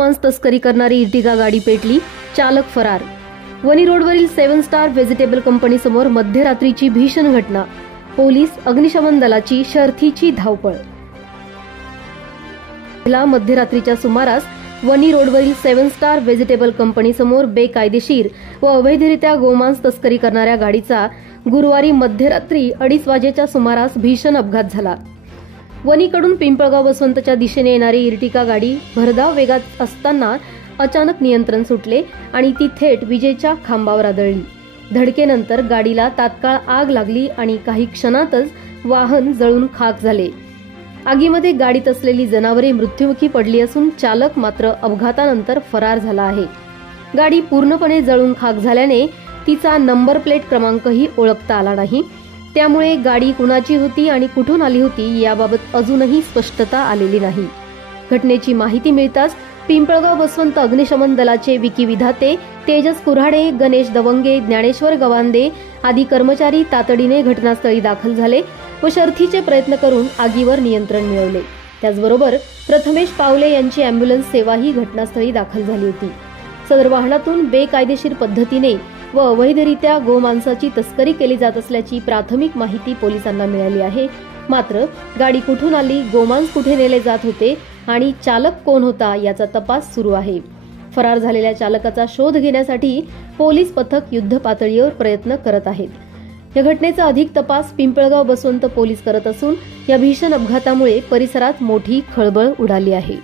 गोमांस तस्करी करणारी इर्टिगा गाडी पेटली, चालक फरार। वनी रोडवरील 7 स्टार व्हेजिटेबल कंपनी समोर मध्यरात्रीची भीषण घटना, पोलीस अग्निशमन दलाची शर्थीची धावपळ। मध्यरात्रीच्या सुमारास वनी रोडवरील 7 स्टार व्हेजिटेबल कंपनी समोर बेकायदेशीर व अवैधरित्या गोमांस तस्करी करणाऱ्या गाडीचा गुरुवारी मध्यरात्री 2:30 वाजेच्या सुमारास भीषण अपघात झाला। वनीकडून पिंपळगाव बसवंतच्या दिशेने येणारी इर्टिगा गाडी भरधाव वेगात असताना अचानक नियंत्रण सुटले आणि ती थेट विजेच्या खांबावर आदळली। धडकेनंतर गाडीला तात्काळ आग लागली आणि काही क्षणातच वाहन जळून खाक झाले। आगीमध्ये गाडीत असलेली जनावरे मृत्युमुखी पडली असून चालक मात्र अपघातानंतर फरार झाला आहे। गाडी पूर्णपणे जळून खाक झाल्याने तिचा नंबर प्लेट क्रमांकही ओळखता आला नाही। त्यामुळे गाडी कुणाची होती आणि कुठून आली होती याबाबत अजूनही स्पष्टता आलेली नाही। घटनेची माहिती मिळताच पिंपळगाव बसवंत अग्निशमन दलाचे विकी विधाते तेजस कुऱ्हाडे, गणेश दवंगे, ज्ञानेश्वर गवांदे आदी कर्मचारी तातडीने घटनास्थळी दाखल झाले व शर्थीचे प्रयत्न करून आगीवर नियंत्रण मिळवले। त्याचबरोबर प्रथमेश पावले यांची अँब्युलन्स सेवाही घटनास्थळी दाखल झाली होती। सदर वाहनातून बेकायदेशीर पद्धतीने व अवैधरित्या गोमांसाची तस्करी केली जात असल्याची प्राथमिक माहिती पोलिसांना मिळाली आहे। मात्र गाडी कुठून आली, गोमांस कुठे नेले जात होते आणि चालक कोण होता याचा तपास सुरू आहे। फरार झालेल्या चालकाचा शोध घेण्यासाठी पोलीस पथक युद्ध पातळीवर प्रयत्न करत आहेत। या घटनेचा अधिक तपास पिंपळगाव बसवंत पोलीस करत असून या भीषण अपघातामुळे परिसरात मोठी खळबळ उडाली आहे।